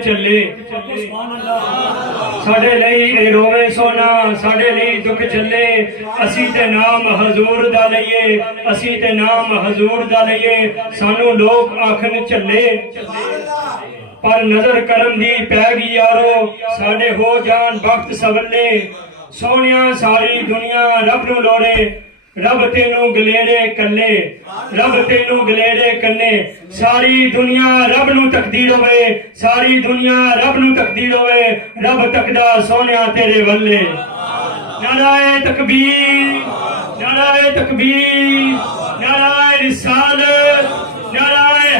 ਚੱਲੇ। ਸਾਡੇ ਲਈ ਇਹ ਰੋਵੇ ਸੋਨਾ, ਸਾਡੇ ਲਈ ਦੁੱਖ ਚੱਲੇ। ਅਸੀਂ ਤੇ ਨਾਮ ਹਜ਼ੂਰ ਦਾ ਲਈਏ, ਅਸੀਂ ਤੇ ਨਾਮ ਹਜ਼ੂਰ ਦਾ ਲਈਏ। ਸਾਨੂੰ ਲੋਕ ਆਖਣ ਝੱਲੇ, ਪਰ ਨਜ਼ਰ ਕਰਮ ਦੀ ਪੈ ਗਈ ਯਾਰੋ, ਸਾਡੇ ਹੋ ਜਾਣ ਵਕਤ ਸਵੱਲੇ। ਸੋਹਣਿਆ ਸਾਰੀ ਦੁਨੀਆ ਰੱਬ ਨੂੰ ਲੋੜੇ, ਰੱਬ ਤੈਨੂੰ ਗਲੇੜੇ ਕੱਲੇ, ਰੱਬ ਤੈਨੂੰ ਗਲੇੜੇ ਕੱਲੇ। ਸਾਰੀ ਦੁਨੀਆ ਰੱਬ ਨੂੰ ਤਕਦੀਰ ਹੋਵੇ, ਸਾਰੀ ਦੁਨੀਆ ਰੱਬ ਨੂੰ ਤਕਦੀਰ ਹੋਵੇ। ਰੱਬ ਤਕਦਾ ਸੋਹਣਿਆ ਤੇਰੇ ਵੱਲੇ। ਨਾਰਾਏ ਤਕਬੀਰ, ਨਾਰਾਏ ਤਕਬੀਰ, ਨਾਰਾਏ ਰਿਸਾਲਤ, ਨਾਰਾਏ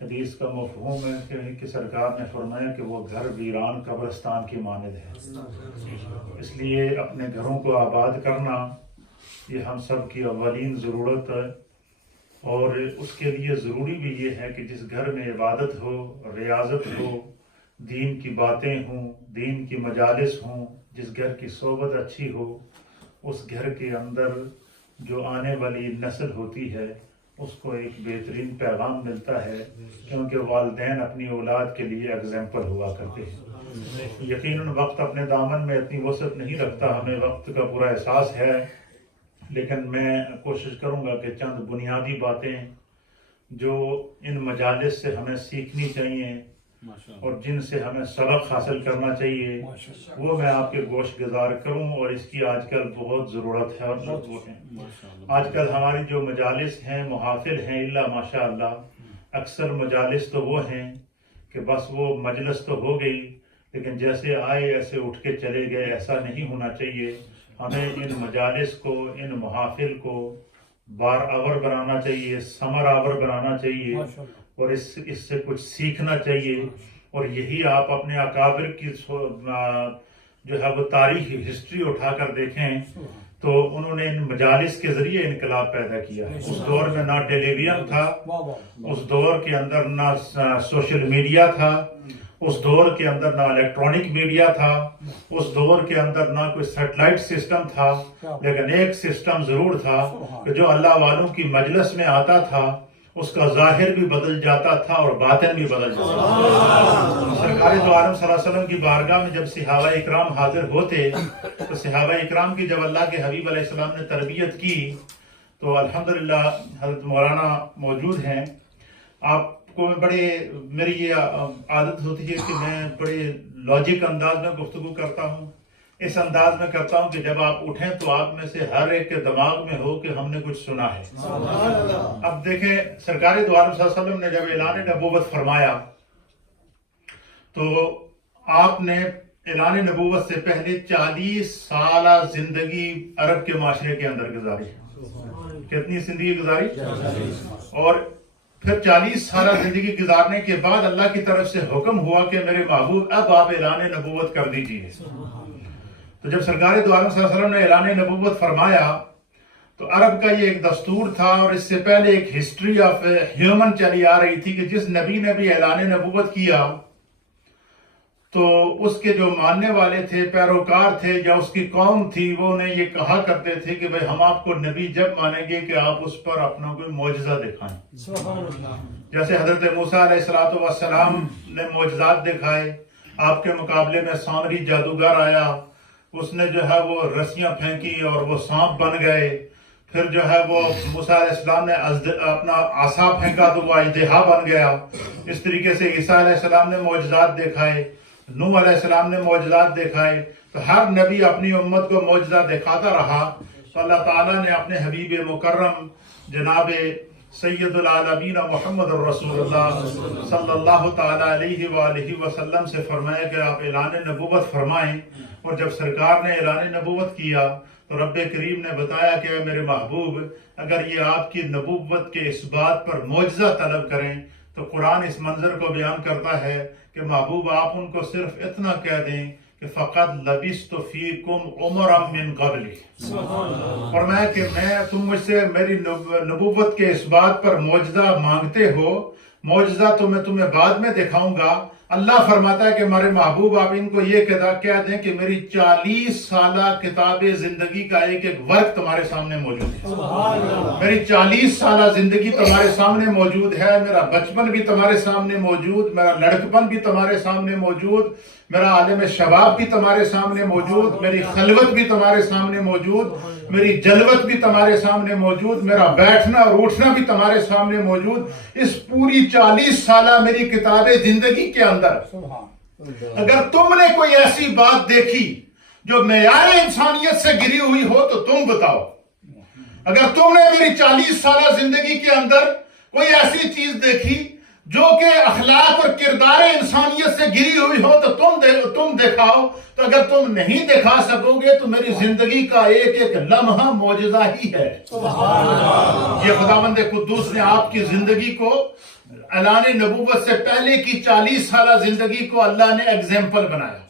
حدیث کا مفہوم ہے کہ سرکار نے فرمایا کہ وہ گھر ویران قبرستان کی مانند ہے. اس لیے اپنے گھروں کو آباد کرنا یہ ہم سب کی اولین ضرورت ہے، اور اس کے لیے ضروری بھی یہ ہے کہ جس گھر میں عبادت ہو، ریاضت ہو، دین کی باتیں ہوں، دین کی مجالس ہوں، جس گھر کی صحبت اچھی ہو، اس گھر کے اندر جو آنے والی نسل ہوتی ہے اس کو ایک بہترین پیغام ملتا ہے، کیونکہ والدین اپنی اولاد کے لیے اگزامپل ہوا کرتے ہیں. یقیناً وقت اپنے دامن میں اتنی وسعت نہیں رکھتا، ہمیں وقت کا پورا احساس ہے، لیکن میں کوشش کروں گا کہ چند بنیادی باتیں جو ان مجالس سے ہمیں سیکھنی چاہیے اور جن سے ہمیں سبق حاصل کرنا چاہیے وہ میں آپ کے گوش گزار کروں، اور اس کی آج کل بہت ضرورت ہے. اور آج کل ہماری جو مجالس ہیں، محافل ہیں، اللہ ماشاء اللہ، اکثر مجالس تو وہ ہیں کہ بس وہ مجلس تو ہو گئی لیکن جیسے آئے ایسے اٹھ کے چلے گئے. ایسا نہیں ہونا چاہیے. ہمیں ان مجالس کو، ان محافل کو بار آور بنانا چاہیے، سمر آور بنانا چاہیے، اور اس سے کچھ سیکھنا چاہیے. اور یہی آپ اپنے اکابر کی جو ہے وہ تاریخ ہسٹری اٹھا کر دیکھیں تو انہوں نے ان مجالس کے ذریعے انقلاب پیدا کیا. اس دور میں نہ ٹیلی ویژن تھا، اس دور کے اندر نہ سوشل میڈیا تھا، اس دور کے اندر نہ الیکٹرانک میڈیا تھا، اس دور کے اندر نہ کوئی سیٹلائٹ سسٹم تھا، لیکن ایک سسٹم ضرور تھا کہ جو اللہ والوں کی مجلس میں آتا تھا اس کا ظاہر بھی بدل جاتا تھا اور باطن بھی بدل جاتا تھا. سرکار دو عالم صلی اللہ علیہ وسلم کی بارگاہ میں جب صحابہ اکرام حاضر ہوتے تو صحابہ اکرام کی جب اللہ کے حبیب علیہ السلام نے تربیت کی تو الحمدللہ حضرت مولانا موجود ہیں. آپ کو میں میری یہ عادت ہوتی ہے کہ میں بڑے لاجک انداز میں گفتگو کرتا ہوں. اس انداز میں کرتا ہوں کہ جب آپ اٹھیں تو آپ میں سے ہر ایک کے دماغ میں ہو کہ ہم نے کچھ سنا ہے. اب دیکھیں سرکار دو عالم صلی اللہ علیہ وسلم نے جب اعلان نبوت فرمایا تو آپ نے اعلان نبوت سے پہلے 40 سالہ زندگی عرب کے معاشرے کے اندر گزاری. کتنی زندگی گزاری؟ اور پھر 40 سالہ زندگی گزارنے کے بعد اللہ کی طرف سے حکم ہوا کہ میرے محبوب اب آپ اعلان نبوت کر دیجئے. تو جب سرکار دو عالم صلی اللہ علیہ وسلم نے اعلان نبوت فرمایا تو عرب کا یہ ایک دستور تھا، اور اس سے پہلے ایک ہسٹری آف ہیومن چلی آ رہی تھی کہ جس نبی نے بھی اعلان نبوت کیا تو اس کے جو ماننے والے تھے، پیروکار تھے یا اس کی قوم تھی، وہ انہیں یہ کہا کرتے تھے کہ بھئی ہم آپ کو نبی جب مانیں گے کہ آپ اس پر اپنا کوئی معجزہ دکھائیں. جیسے حضرت موسیٰ علیہ السلام نے معجزات دکھائے، آپ کے مقابلے میں سامری جادوگر آیا، اس نے جو ہے وہ رسیاں پھینکی اور وہ سانپ بن گئے. پھر جو ہے وہ موسیٰ علیہ السلام نے اپنا عصا پھینکا تو وہ اژدہا بن گیا. اس طریقے سے عیسیٰ علیہ السلام نے معجزات دکھائے، نوح علیہ السلام نے معجزات دکھائے. تو ہر نبی اپنی امت کو معجزہ دکھاتا رہا. تو اللہ تعالیٰ نے اپنے حبیب مکرم جناب سید العالمین محمد الرسول اللہ صلی اللہ تعالیٰ علیہ وآلہ وسلم سے فرمایا کہ آپ اعلان نبوت فرمائیں. اور جب سرکار نے اعلان نبوت کیا تو رب کریم نے بتایا کہ اے میرے محبوب اگر یہ آپ کی نبوت کے اس بات پر معجزہ طلب کریں تو قرآن اس منظر کو بیان کرتا ہے کہ محبوب آپ ان کو صرف اتنا کہہ دیں کہ فقط لبثت فیکم عمرا من قبلی. فرمایا کہ تم مجھ سے میری نبوت کے اس بات پر معجزہ مانگتے ہو، معجزہ تو میں تمہیں بعد میں دکھاؤں گا. اللہ فرماتا ہے کہ ہمارے محبوب آپ ان کو یہ کہہ دیں کہ میری 40 سالہ کتاب زندگی کا ایک ایک ورق تمہارے سامنے موجود ہے. میری 40 سالہ زندگی تمہارے سامنے موجود ہے، میرا بچپن بھی تمہارے سامنے موجود، میرا لڑکپن بھی تمہارے سامنے موجود، میرا عالم شباب بھی تمہارے سامنے موجود، میری خلوت بھی تمہارے سامنے موجود، میری جلوت بھی تمہارے سامنے موجود، میرا بیٹھنا اور اٹھنا بھی تمہارے سامنے موجود. اس پوری 40 سالہ میری کتاب زندگی کے اندر اگر تم نے کوئی ایسی بات دیکھی جو معیار انسانیت سے گری ہوئی ہو تو تم بتاؤ. اگر تم نے میری 40 سالہ زندگی کے اندر کوئی ایسی چیز دیکھی جو کہ اخلاق اور کردار انسانیت سے گری ہوئی ہو تو تم دکھاؤ. تو اگر تم نہیں دکھا سکو گے تو میری زندگی کا ایک ایک لمحہ معجزہ ہی ہے. یہ خداوند قدوس نے آپ کی زندگی کو اعلان نبوت سے پہلے کی 40 سالہ زندگی کو اللہ نے ایگزامپل بنایا.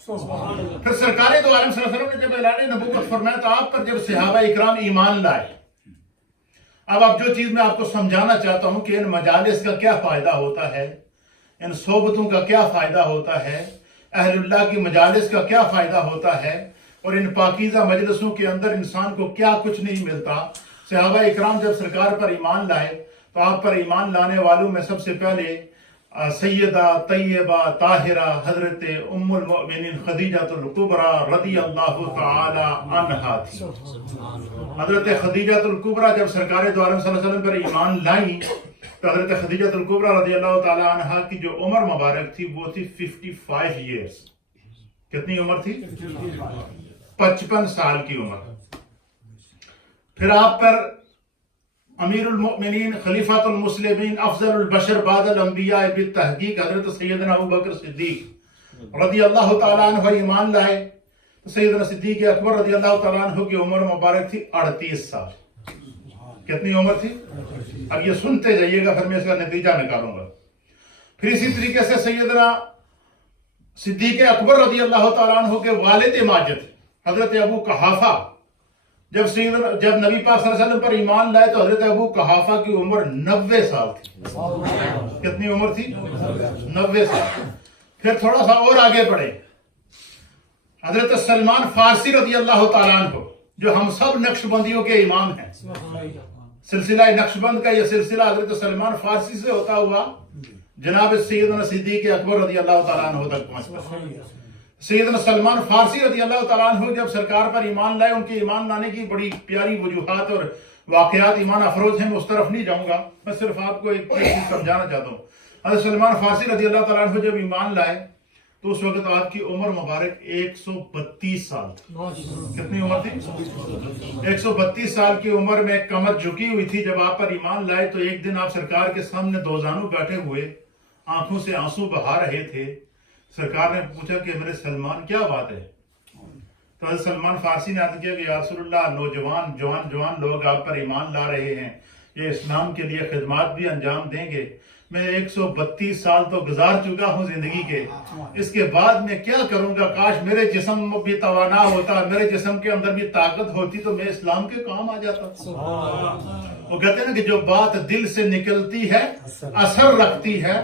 پھر سرکار دو عالم صلی اللہ علیہ وسلم نے جب اعلان نبوت فرمایا تو آپ پر جب صحابہ اکرام ایمان لائے. اب جو چیز میں آپ کو سمجھانا چاہتا ہوں کہ ان مجالس کا کیا فائدہ ہوتا ہے, ان صحبتوں کا کیا فائدہ ہوتا ہے, اہل اللہ کی مجالس کا کیا فائدہ ہوتا ہے, اور ان پاکیزہ مجلسوں کے اندر انسان کو کیا کچھ نہیں ملتا. صحابہ اکرام جب سرکار پر ایمان لائے تو آپ پر ایمان لانے والوں میں سب سے پہلے سیدہ طیبہ طاہرہ حضرت ام المؤمنین خدیجہ الکبریٰ رضی اللہ تعالی عنہا تھی. حضرت خدیجہ الکبریٰ جب سرکار دو عالم صلی اللہ علیہ وسلم پر ایمان لائیں تو حضرت خدیجہ الکبریٰ رضی اللہ تعالی عنہا کی جو عمر مبارک تھی وہ تھی 55 ایئرز. کتنی عمر تھی؟ 55 سال کی عمر. پھر آپ پر امیر المؤمنین خلیفۃ المسلمین افضل البشر بعد الانبیاء بالتحقیق حضرت سیدنا ابوبکر صدیق رضی اللہ تعالیٰ عنہ ایمان لائے تو سیدنا صدیق اکبر رضی اللہ تعالیٰ عنہ کی عمر مبارک تھی 38 سال. کتنی عمر تھی؟ اب یہ سنتے جائیے گا پھر میں اس کا نتیجہ نکالوں گا. پھر اسی طریقے سے سیدنا صدیق اکبر رضی اللہ تعالیٰ عنہ کے والد ماجد حضرت ابو قحافہ جب نبی پاک صلی اللہ علیہ وسلم پر ایمان لائے تو حضرت ابو قحافہ کی عمر 90 سال تھی. کتنی عمر تھی؟ 90 سال. پھر تھوڑا سا اور آگے بڑھے, حضرت سلمان فارسی رضی اللہ تعالیٰ عنہ جو ہم سب نقشبندیوں کے امام ہیں. سلسلہ نقشبند کا یہ سلسلہ حضرت سلمان فارسی سے ہوتا ہوا جناب سیدنا صدیق اکبر رضی اللہ تعالیٰ عنہ تک پہنچتا. سیدنا سلمان فارسی رضی اللہ تعالیٰ عنہ جب سرکار پر ایمان لائے, ان کے ایمان لانے کی بڑی پیاری وجوہات اور واقعات ایمان افروز ہیں, میں اس طرف نہیں جاؤں گا. میں صرف آپ کو ایک چیز سمجھانا چاہتا ہوں. حضرت سلمان فارسی رضی اللہ تعالیٰ عنہ جب ایمان لائے تو اس وقت آپ کی عمر مبارک 132 سال تھی. کتنی عمر تھی؟ 132 سال کی عمر میں کمر جھکی ہوئی تھی. جب آپ پر ایمان لائے تو ایک دن آپ سرکار کے سامنے دوزانوں بیٹھے ہوئے آنکھوں سے آنسو بہا رہے تھے. سرکار نے پوچھا کہ میرے سلمان کیا بات ہے؟ تو حضرت سلمان فارسی نے عرض کیا کہ یا رسول اللہ, نوجوان جوان لوگ آپ پر ایمان لا رہے ہیں, یہ اسلام کے لیے خدمات بھی انجام دیں گے. میں 132 سال تو گزار چکا ہوں زندگی کے, اس کے بعد میں کیا کروں گا؟ کاش میرے جسم بھی توانا ہوتا, میرے جسم کے اندر بھی طاقت ہوتی تو میں اسلام کے کام آ جاتا. وہ کہتے ہیں نا کہ جو بات دل سے نکلتی ہے اثر رکھتی ہے,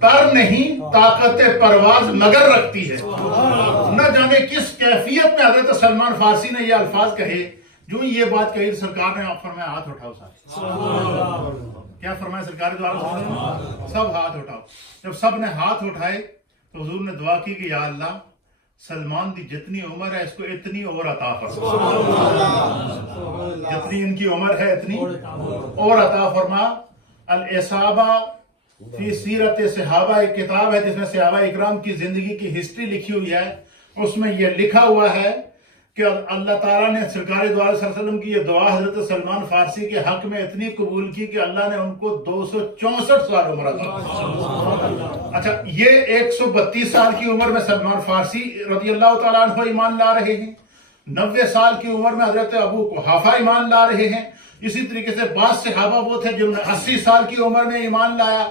پر نہیں طاقت پرواز مگر رکھتی ہے. نہ جانے کس کیفیت میں حضرت سلمان فارسی نے یہ الفاظ کہے. جو یہ بات کہی سرکار نے فرمایا ہاتھ اٹھاؤ سارے. کیا فرمایا سرکار دوارا؟ سب ہاتھ اٹھاؤ. جب سب نے ہاتھ اٹھائے تو حضور نے دعا کی کہ یا اللہ سلمان دی جتنی عمر ہے اس کو اتنی اور عطا فرما, جتنی ان کی عمر ہے اتنی اور عطا فرما. الاصابہ فی سیرت صحابہ ایک کتاب ہے جس میں صحابہ اکرام کی زندگی کی ہسٹری لکھی ہوئی ہے. اس میں یہ لکھا ہوا ہے کہ اللہ تعالیٰ نے سرکار دو علیہ وسلم کی یہ دعا حضرت سلمان فارسی کے حق میں اتنی قبول کی کہ اللہ نے ان کو 264 سال عمر عطا. اچھا, یہ 132 سال کی عمر میں سلمان فارسی رضی اللہ تعالیٰ عنہ ایمان لا رہے ہیں. 90 سال کی عمر میں حضرت ابو قحافہ ایمان لا رہے ہیں. اسی طریقے سے بعض صحابہ وہ تھے جنہوں نے 80 سال کی عمر میں ایمان لایا.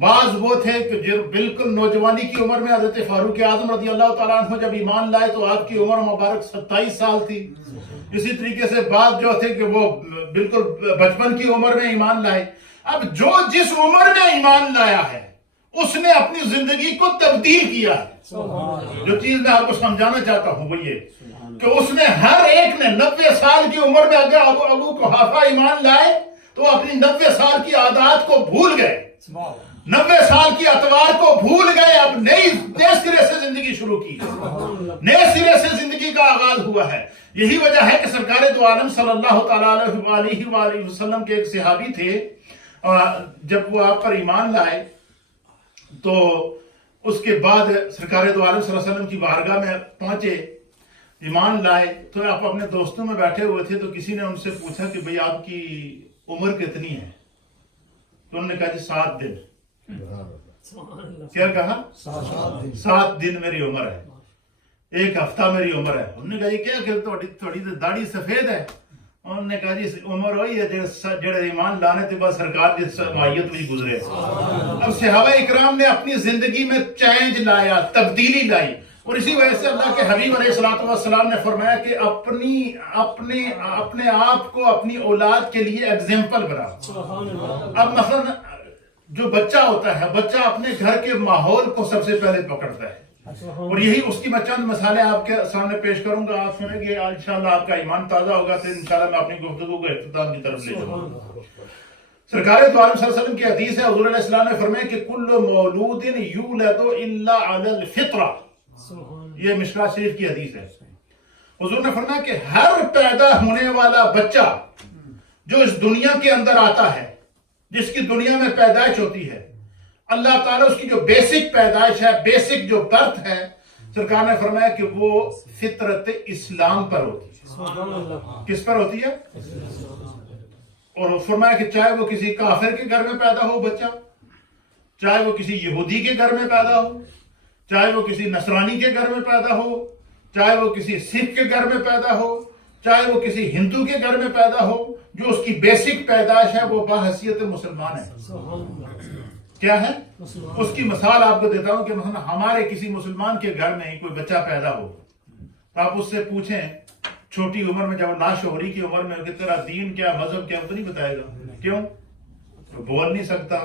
بعض وہ تھے کہ بالکل نوجوانی کی عمر میں حضرت فاروق اعظم رضی اللہ تعالیٰ عنہ جب ایمان لائے تو آپ کی عمر مبارک 27 سال تھی. اسی طریقے سے بعض جو تھے کہ وہ بالکل بچپن کی عمر میں ایمان لائے. اب جو جس عمر میں ایمان لایا ہے اس نے اپنی زندگی کو تبدیل کیا ہے. جو چیز میں آپ کو سمجھانا چاہتا ہوں وہ یہ کہ اس نے ہر ایک نے 90 سال کی عمر میں اگر ابو قحافہ ایمان لائے تو اپنی 90 سال کی عادات کو بھول گئے, 90 سال کی اطوار کو بھول گئے. اب نئے سرے سے زندگی شروع کی, نئے سرے سے زندگی کا آغاز ہوا ہے. یہی وجہ ہے کہ سرکار دو عالم صلی اللہ تعالیٰ علیہ وسلم کے ایک صحابی تھے, جب وہ آپ پر ایمان لائے تو اس کے بعد سرکار دو عالم صلی اللہ علیہ وسلم کی بارگاہ میں پہنچے, ایمان لائے تو آپ اپنے دوستوں میں بیٹھے ہوئے تھے تو کسی نے ان سے پوچھا کہ بھئی آپ کی عمر کتنی ہے؟ تو انہوں نے کہا جی 7 دن. کیا کہا؟ 7 دن میری عمر ہے, 1 ہفتہ میری عمر ہے. انہوں نے کہا یہ کیا کہ تھوڑی داڑھی سفید ہے, انہوں نے کہا جی عمر وہی ہے جڑے ایمان لانے تے بعد سرکار کی سماعیت بھی گزرے. اب صحابہ اکرام نے اپنی زندگی میں چینج لایا, تبدیلی لائی, اور اسی وجہ سے اللہ کے حبیب علیہ الصلوۃ والسلام نے فرمایا کہ اپنے آپ کو اپنی اولاد کے لیے ایگزامپل بناؤ. اب مثلا جو بچہ ہوتا ہے, بچہ اپنے گھر کے ماحول کو سب سے پہلے پکڑتا ہے, اور یہی اس کی میں چند مثالیں آپ کے سامنے پیش کروں گا, آپ سنیں گے انشاءاللہ آپ کا ایمان تازہ ہوگا. تو انشاءاللہ میں اپنی گفتگو کو اختتام کی طرف لے جاؤں گا. سرکار دو عالم صلی اللہ علیہ وسلم کی حدیث ہے, حضور علیہ السلام نے فرمایا کہ کل مولود یولد الا علی الفطرہ. یہ مشکوٰۃ شریف کی حدیث ہے. حضور نے فرمایا کہ ہر پیدا ہونے والا بچہ جو اس دنیا کے اندر آتا ہے, جس کی دنیا میں پیدائش ہوتی ہے, اللہ تعالیٰ اس کی جو بیسک پیدائش ہے, بیسک جو برتھ ہے, سرکار نے فرمایا کہ وہ فطرت اسلام پر ہوتی ہے. کس پر ہوتی ہے؟ اور فرمایا کہ چاہے وہ کسی کافر کے گھر میں پیدا ہو بچہ, چاہے وہ کسی یہودی کے گھر میں پیدا ہو, چاہے وہ کسی نصرانی کے گھر میں پیدا ہو, چاہے وہ کسی سکھ کے گھر میں پیدا ہو, چاہے وہ کسی ہندو کے گھر میں پیدا ہو, جو اس کی بیسک پیدائش ہے وہ باحیثیت مسلمان ہے. کیا ہے؟ اس کی مثال آپ کو دیتا ہوں کہ مثلا ہمارے کسی مسلمان کے گھر میں ہی کوئی بچہ پیدا ہو, آپ اس سے پوچھیں چھوٹی عمر میں, جب لاشعوری کی عمر میں کہ تیرا دین کیا, مذہب کیا, وہ تو نہیں بتائے گا. کیوں؟ وہ بول نہیں سکتا,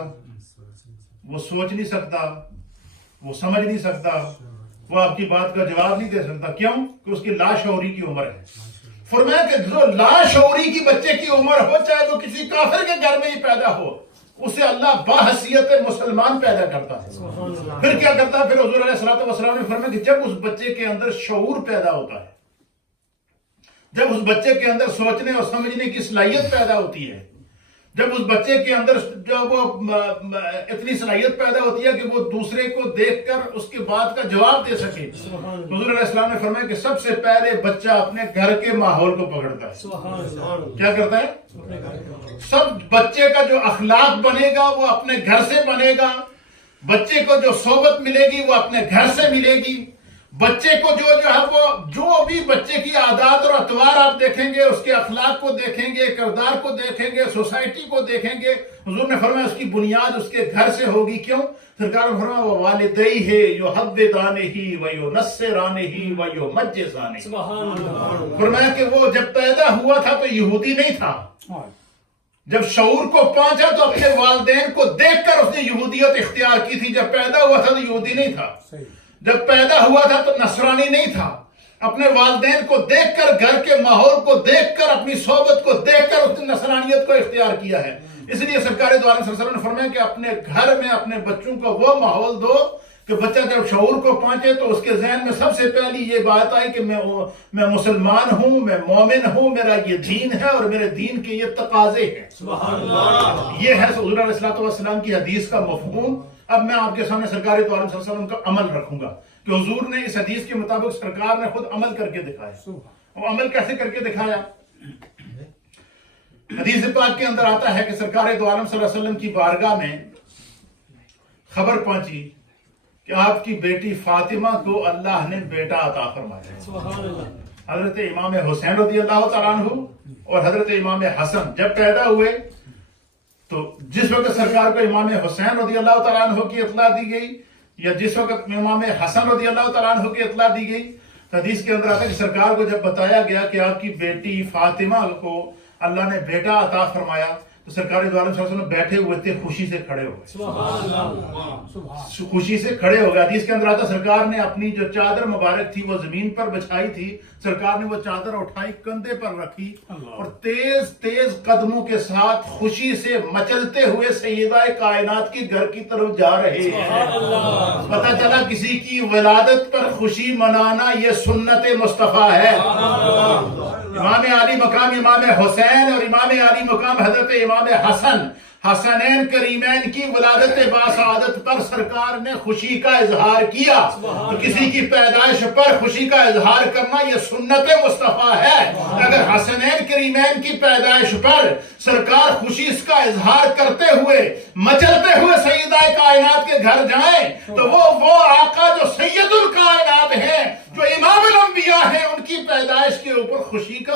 وہ سوچ نہیں سکتا, وہ سمجھ نہیں سکتا, وہ آپ کی بات کا جواب نہیں دے سکتا. کیوں؟ کہ اس کی لاشعوری کی عمر ہے. فرمایا کہ جو لاشعوری کی بچے کی عمر ہو, چاہے وہ کسی کافر کے گھر میں ہی پیدا ہو, اسے اللہ باحیثیت مسلمان پیدا کرتا ہے. پھر کیا کرتا ہے؟ پھر حضور علیہ الصلوۃ والسلام نے فرمایا کہ جب اس بچے کے اندر شعور پیدا ہوتا ہے, جب اس بچے کے اندر سوچنے اور سمجھنے کی صلاحیت پیدا ہوتی ہے, جب اس بچے کے اندر جو وہ اتنی صلاحیت پیدا ہوتی ہے کہ وہ دوسرے کو دیکھ کر اس کے بات کا جواب دے سکے, حضور علیہ السلام نے فرمایا کہ سب سے پہلے بچہ اپنے گھر کے ماحول کو پکڑتا ہے. کیا کرتا ہے؟ سب بچے کا جو اخلاق بنے گا وہ اپنے گھر سے بنے گا, بچے کو جو صحبت ملے گی وہ اپنے گھر سے ملے گی, بچے کو جو ہے وہ جو بھی بچے کی عادات اور اطوار آپ دیکھیں گے, اس کے اخلاق کو دیکھیں گے, کردار کو دیکھیں گے, سوسائٹی کو دیکھیں گے, حضور نے فرمایا اس کی بنیاد اس کے گھر سے ہوگی. کیوں؟ سرکار نے فرمایا وَوَالِدَيْهِ يُحَوِّدَانِهِ وَيُنَصِّرَانِهِ وَيُمَجِّسَانِهِ. فرمایا کہ وہ جب پیدا ہوا تھا تو یہودی نہیں تھا, جب شعور کو پہنچا تو اپنے والدین کو دیکھ کر اس نے یہودیت اختیار کی تھی. جب پیدا ہوا تھا تو یہودی نہیں تھا, جب پیدا ہوا تھا تو نصرانی نہیں تھا. اپنے والدین کو دیکھ کر, گھر کے ماحول کو دیکھ کر, اپنی صحبت کو دیکھ کر اس نے نصرانیت کو اختیار کیا ہے. اس لیے سرکار دو عالم صلی اللہ علیہ وسلم نے فرمایا کہ اپنے گھر میں اپنے بچوں کو وہ ماحول دو کہ بچہ جب شعور کو پہنچے تو اس کے ذہن میں سب سے پہلی یہ بات آئی کہ میں مسلمان ہوں, میں مومن ہوں, میرا یہ دین ہے اور میرے دین کے یہ تقاضے ہیں. یہ ہے حضور علیہ الصلوۃ والسلام کی حدیث کا مفہوم. اب میں آپ کے سامنے سرکار دو عالم صلی اللہ علیہ وسلم کا عمل رکھوں گا کہ حضور نے اس حدیث کے مطابق سرکار نے خود عمل کر کے دکھایا. وہ عمل کیسے کر کے دکھایا؟ حدیث پاک کے اندر آتا ہے کہ سرکار دو عالم صلی اللہ علیہ وسلم کی بارگاہ میں خبر پہنچی کہ آپ کی بیٹی فاطمہ کو اللہ نے بیٹا عطا فرمایا. حضرت امام حسین رضی اللہ تعالیٰ عنہ اور حضرت امام حسن جب پیدا ہوئے تو جس وقت سرکار کو امام حسین رضی اللہ تعالیٰ عنہ کی اطلاع دی گئی یا جس وقت امام حسن رضی اللہ تعالیٰ عنہ کی اطلاع دی گئی, حدیث کے اندر آتا ہے کہ سرکار کو جب بتایا گیا کہ آپ کی بیٹی فاطمہ کو اللہ نے بیٹا عطا فرمایا تو سرکار دو عالم صلی اللہ علیہ وسلم بیٹھے ہوئے تھے, خوشی سے کھڑے ہو گئے, خوشی سے کھڑے ہو گئے. حدیث کے اندر آتا سرکار نے اپنی جو چادر مبارک تھی وہ زمین پر بچھائی تھی, سرکار نے وہ چادر اٹھائی, کندھے پر رکھی اور تیز تیز قدموں کے ساتھ خوشی سے مچلتے ہوئے سیدہ کائنات کے گھر کی طرف جا رہے ہیں. پتہ چلا کسی کی ولادت پر خوشی منانا یہ سنت مصطفیٰ ہے. امام علی مقام امام حسین اور امام علی مقام حضرت امام حسن, حسنین کریمین کی ولادت باسعادت پر سرکار نے خوشی کا اظہار کیا. تو کسی کی پیدائش پر خوشی کا اظہار کرنا یہ سنت مصطفیٰ ہے. اگر حسنین کریمین کی پیدائش پر سرکار خوشی اس کا اظہار کرتے ہوئے مچلتے ہوئے سیدہ کائنات کے گھر جائیں تو وہ آقا جو سید الکائنات ہیں, جو امام الانبیاء ہیں, ان کی پیدائش کے اوپر خوشی کا